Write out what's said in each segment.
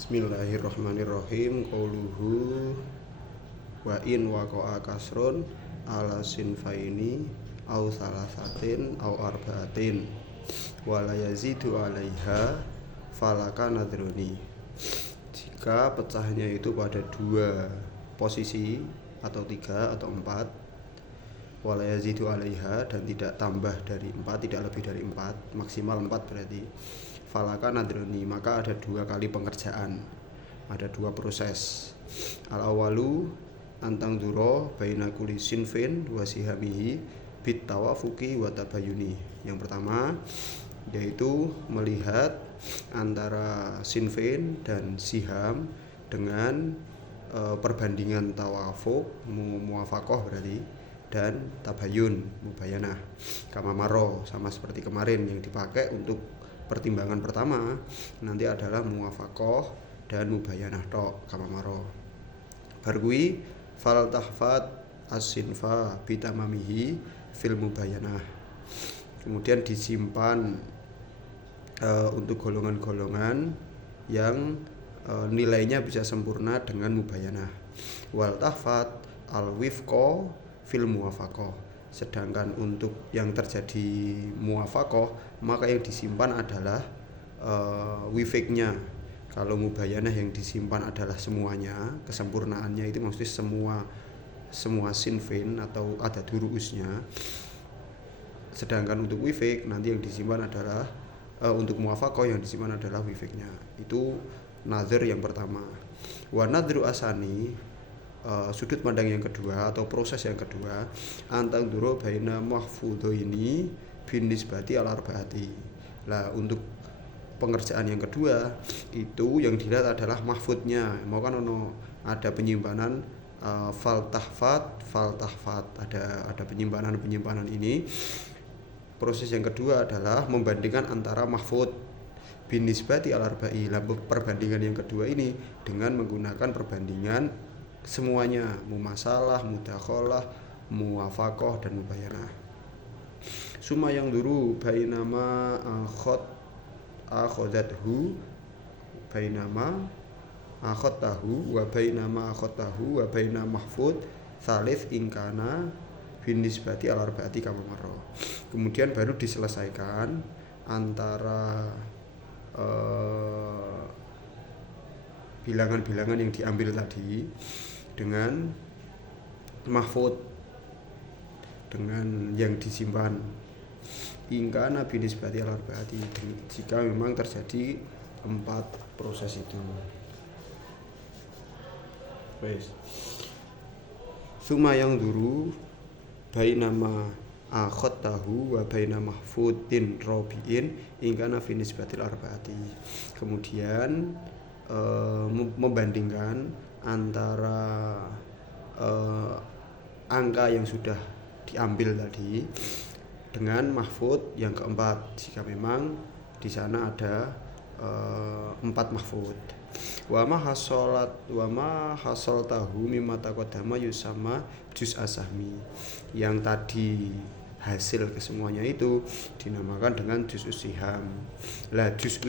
Bismillahirrahmanirrahim. Qauluhu wa in waqa'a kasrun ala sinfaini au salasatin au arba'atin wa la yazidu 'alaiha falaka nadruni. Jika pecahnya itu pada dua posisi atau tiga atau empat, wa la yazidu 'alaiha, dan tidak tambah dari empat, tidak lebih dari empat, maksimal empat berarti. Falaka nadroni, maka ada dua kali pengerjaan, ada dua proses. Al awalu antang duro baina kulli sinfin wa sihamihi bit tawafuqi wa tabayuni. Yang pertama yaitu melihat antara sinfin dan siham dengan perbandingan tawafuq, muwafaqah berarti, dan tabayun, mubayanah. Kama maro, sama seperti kemarin yang dipakai untuk pertimbangan pertama nanti adalah muwafaqah dan mubayanah tok, kama maro. Bargui fal tahfat as-sinfa bitamamihi fil mubayanah. Kemudian disimpan untuk golongan-golongan yang nilainya bisa sempurna dengan mubayanah. Wal tahfat al-wifqa fil muwafaqah. Sedangkan untuk yang terjadi muwafaqah, maka yang disimpan adalah wifiknya. Kalau mubayanah yang disimpan adalah semuanya, kesempurnaannya itu maksudnya semua sinfin atau ada duruusnya. Sedangkan untuk wifik nanti yang disimpan adalah untuk muwafaqah yang disimpan adalah wifiknya. Itu nazar yang pertama. Wa nadru asani, sudut pandang yang kedua atau proses yang kedua, antang duro baina mahfudhoini bin nisbati al arbaati. Lah untuk pengerjaan yang kedua itu yang dilihat adalah mahfudnya. Mau kan ada penyimpanan fal tahfat, ada penyimpanan ini. Proses yang kedua adalah membandingkan antara mahfud bin nisbati al arba'i. Lah perbandingan yang kedua ini dengan menggunakan perbandingan semuanya, mumasalah, mudakhalah, muwafaqah, dan mubayanah. Suma yang duru bainama akhodathu bainama akhotahu wa bainama akhotahu wa baina mahfud thalith ingkana bin nisbati al arbaati kama marra. Kemudian baru diselesaikan antara bilangan-bilangan yang diambil tadi dengan mahfud, dengan yang disimpan, hingga nabi nisbati al arbaati, jika memang terjadi empat proses itu. Wes. Suma yang duru bainama akhotahu wa baina mahfudin robiin hingga nabi nisbati al arbaati. Kemudian membandingkan antara angka yang sudah diambil tadi dengan mahfud yang keempat, jika memang di sana ada empat mahfud. Wa ma hasoltahu mimma taqaddama yusama juz asahmi. Yang tadi hasil kesemuanya itu dinamakan dengan juz usiham. Lah juz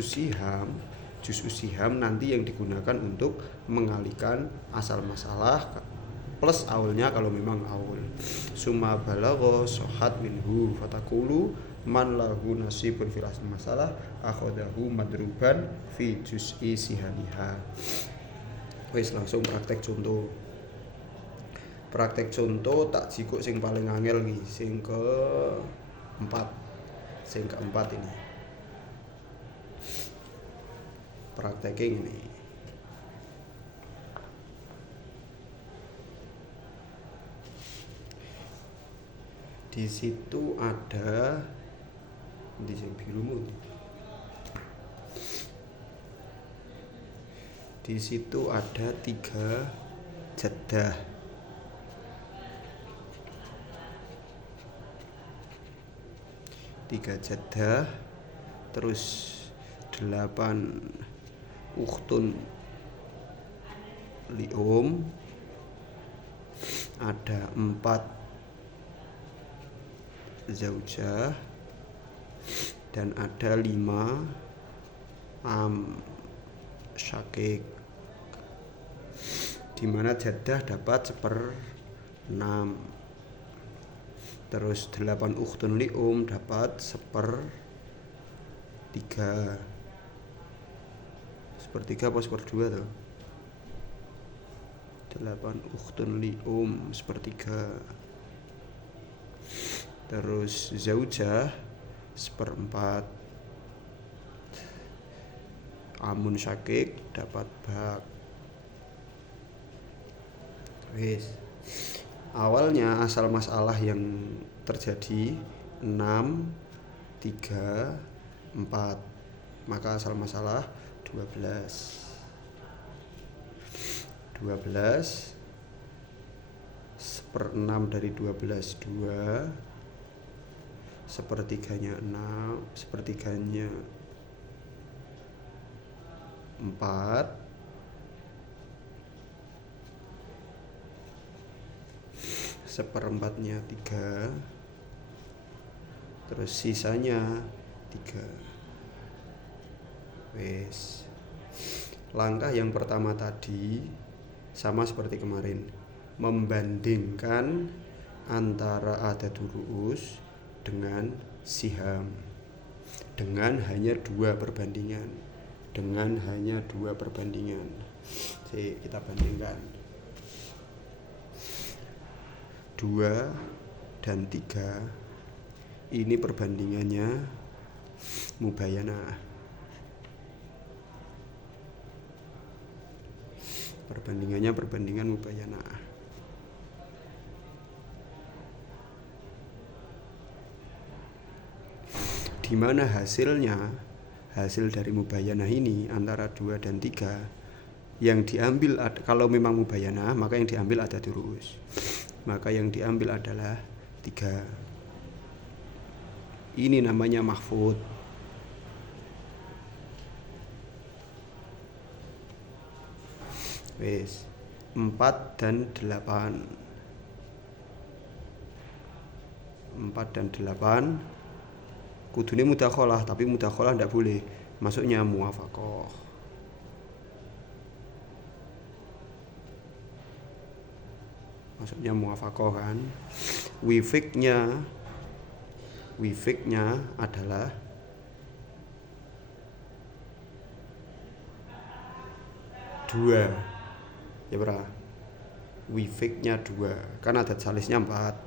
usiham nanti yang digunakan untuk mengalihkan asal masalah plus aulnya kalau memang aul. Summa balagha sohat minhu fatakulu man lahu nasibun fil asal masalah akhodahu madruban fi juz'i sihamiha. Wis langsung praktek contoh. Praktek contoh tak jikuk sing paling angel iki, sing keempat ini. Prakteknya ini. Di situ ada di sini birumu. Di situ ada 3 jadah. Terus 8 ukhtun lium, ada 4 zaujah, dan ada 5 syakik, di mana jaddah dapat 1/6. Terus 8 ukhtun li'um dapat 1/3. 1/3 apa 1/2 tuh? 8 ukhtun li'um 1/3. Terus zaujah 1/4. Amun syakik dapat bak. Wis. Awalnya asal masalah yang terjadi 6, 3, 4. Maka asal masalah 12. 12 1/6 dari 12 2, 1/3-nya 6, 1/3-nya 4, 1/4-nya 3, terus sisanya 3. Wes. Langkah yang pertama tadi sama seperti kemarin, membandingkan antara adadul ru'us dengan siham dengan hanya 2 perbandingan. Kita bandingkan 2 dan 3. Ini perbandingannya mubayanah. Perbandingan mubayanah. Di mana hasil dari mubayanah ini antara 2 dan 3 yang diambil, kalau memang mubayanah maka yang diambil ada durus, maka yang diambil adalah 3. Ini namanya mahfud. Wes. 4 dan 8 kudune mudakhalah, tapi mudakhalah ndak boleh, masuknya muwafaqah. Kan. Wifiknya adalah 2. Ya berapa? Wifiknya 2. Kan adat salisnya 4.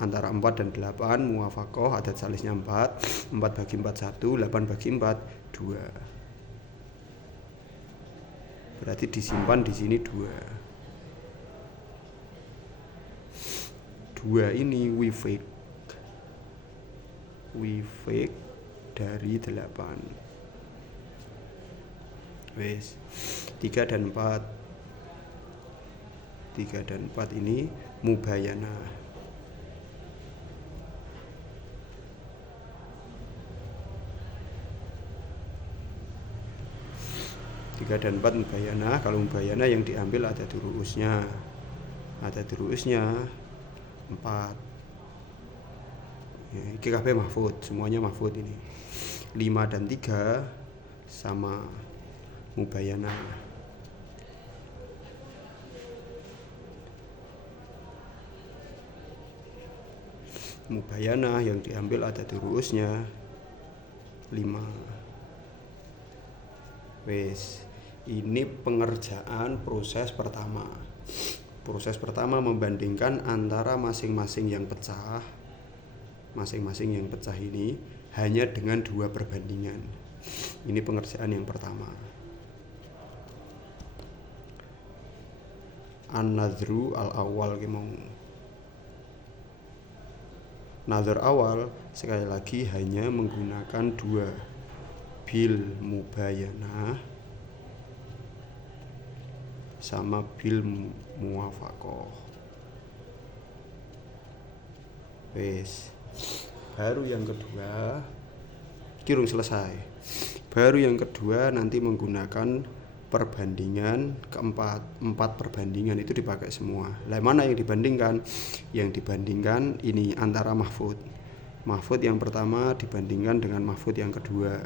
Antara 4 dan 8 muwafaqah, adat salisnya 4. 4 bagi 4 1, 8 bagi 4 2. Berarti disimpan di sini 2. 2 ini wifik dari 8. Wes. 3 dan 4 ini mubayanah. 3 dan 4 mubayanah. Kalau mubayanah yang diambil ada duruusnya 4. Ya, iki kabeh mahfud, semuanya mahfud ini. 5 dan 3 sama mubayanah. Mubayanah yang diambil ada duruusnya 5. Wes. Ini pengerjaan proses pertama. Proses pertama membandingkan antara masing-masing yang pecah. Masing-masing yang pecah ini hanya dengan 2 perbandingan. Ini pengerjaan yang pertama. An-nadhru al-awwal Nadhar awal sekali lagi hanya menggunakan 2, bil mubayanah sama bil muwafaqah. Wes. Baru yang kedua kirung selesai. Baru yang kedua nanti menggunakan perbandingan keempat. 4 perbandingan itu dipakai semua. Lah mana yang dibandingkan? Yang dibandingkan ini antara mahfud. Mahfud yang pertama dibandingkan dengan mahfud yang kedua.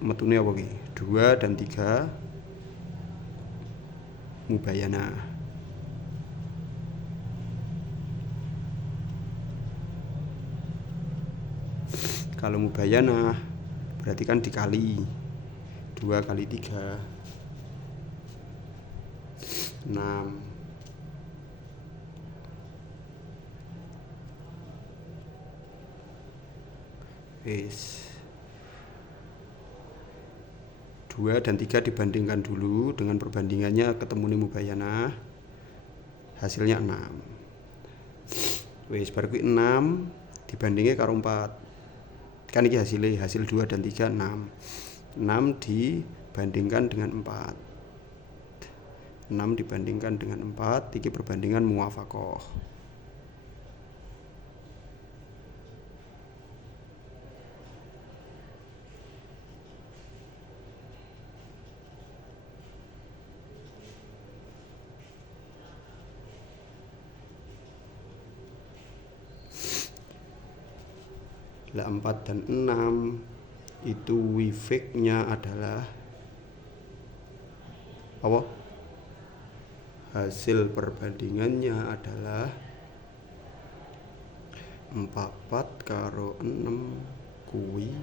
metune apa ki? 2 dan 3 mubayanah. Kalau mubayanah berarti kan dikali 2 kali 3 6. Wis 2 dan 3 dibandingkan dulu, dengan perbandingannya ketemu nih mubayanah, hasilnya 6. Wis bar kuwi 6 dibandingnya karo 4. Kan iki hasil 2 dan 3 6. 6 dibandingkan dengan 4. 6 dibandingkan dengan 4, iki perbandingan muwafaqah. Lah 4 dan 6 itu wifiknya adalah apa? Hasil perbandingannya adalah 4 karo 6 kuwi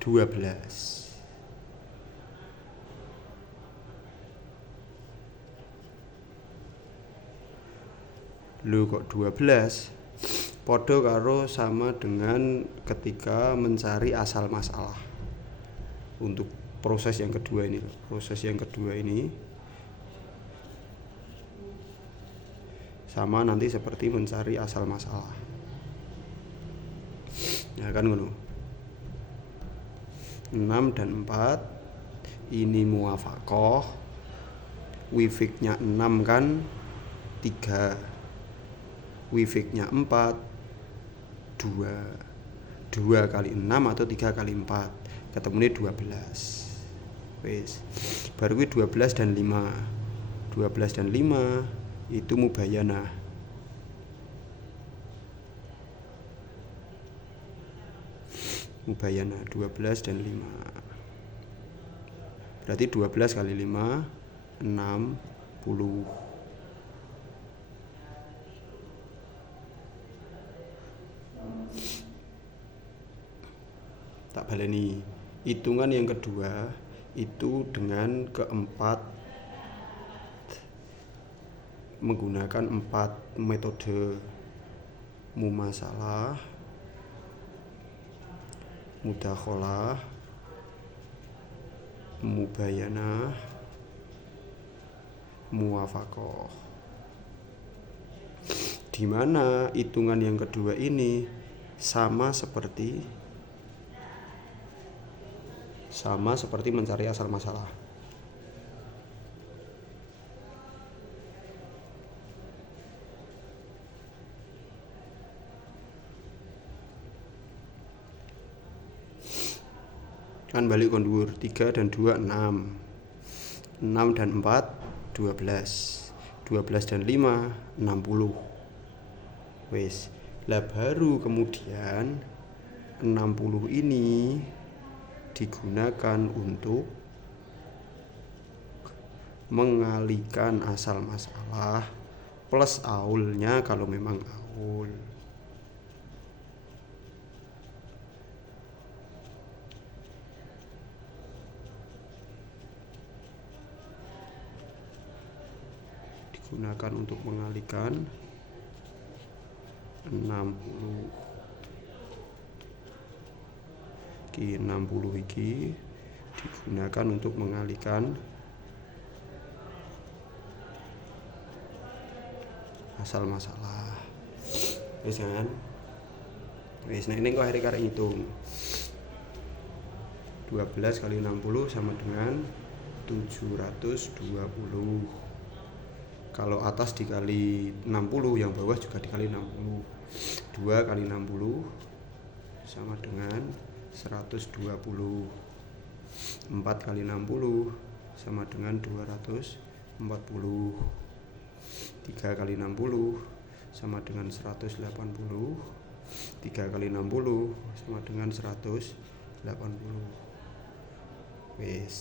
12. Lho kok 12? Podo karo sama dengan ketika mencari asal masalah. Untuk proses yang kedua ini, sama nanti seperti mencari asal masalah. Ya kan ngono. 6 dan 4 ini muwafaqah. Wifiknya 6 kan 3. Wifiknya 4 2. 2 kali 6 atau 3 kali 4 ketemunya 12. Wis baru kuwi 12 dan 5. 12 dan 5 itu mubayanah. Mubayanah 12 dan 5. Berarti 12 kali 5 60. Tak baleni. Hitungan yang kedua itu dengan keempat, menggunakan 4 metode: mumasalah, mudakhalah, mubayanah, muwafaqah. Di mana hitungan yang kedua ini sama seperti mencari asal masalah. Kan balik kon dhuwur, 3 dan 2 6. 6 dan 4 12. 12 dan 5 60. Wis, lah baru kemudian 60 ini digunakan untuk mengalihkan asal masalah plus aulnya kalau memang aul. Digunakan untuk mengalihkan 60. 60 iki digunakan untuk mengalihkan asal masalah. Wis kan? Wis, nah ini kok akhirnya karek hitung. 12 kali 60 sama dengan 720. Kalau atas dikali 60, yang bawah juga dikali 60. 2 kali 60 sama dengan 120. 4 kali 60 sama dengan 240. 3 kali 60 sama dengan 180. 3 kali 60 sama dengan 180. Wes.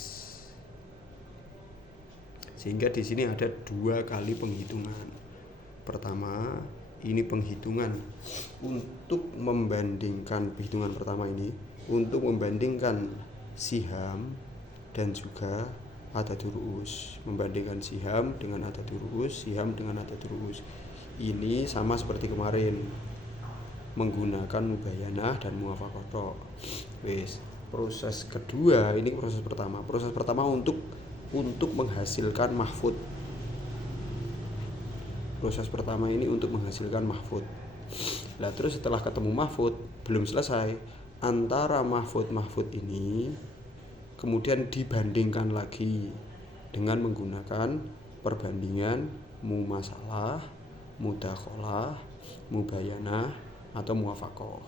Sehingga di sini ada 2 kali penghitungan. Pertama, ini penghitungan untuk membandingkan perhitungan pertama ini untuk membandingkan siham dan juga adadur ru'us. Membandingkan siham dengan adadur ru'us, siham dengan adadur ru'us. Ini sama seperti kemarin, menggunakan mubayanah dan muwafaqah. Wes. Proses kedua, ini proses pertama. Proses pertama untuk menghasilkan mahfud. Proses pertama ini untuk menghasilkan mahfud. Nah, terus setelah ketemu mahfud, belum selesai. Antara mahfud ini kemudian dibandingkan lagi dengan menggunakan perbandingan mumasalah, mudakhalah, mubayanah atau muwafaqah.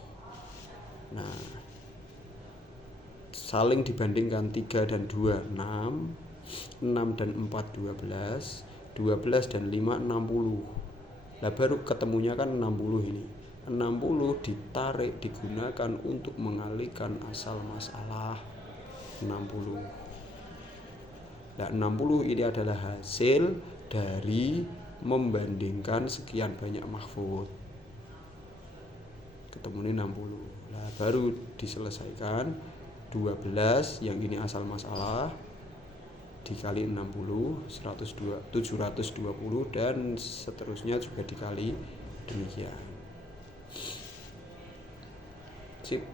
Nah, saling dibandingkan 3 dan 2 6, 6 dan 4 12, 12 dan 5 60. Lah baru ketemunya kan 60 ini. 60 ditarik digunakan untuk mengalihkan asal masalah 60. Nah, 60 ini adalah hasil dari membandingkan sekian banyak mahfud. Ketemu ini 60. Nah, baru diselesaikan 12 yang ini asal masalah dikali 60 720 dan seterusnya juga dikali demikian. Sip.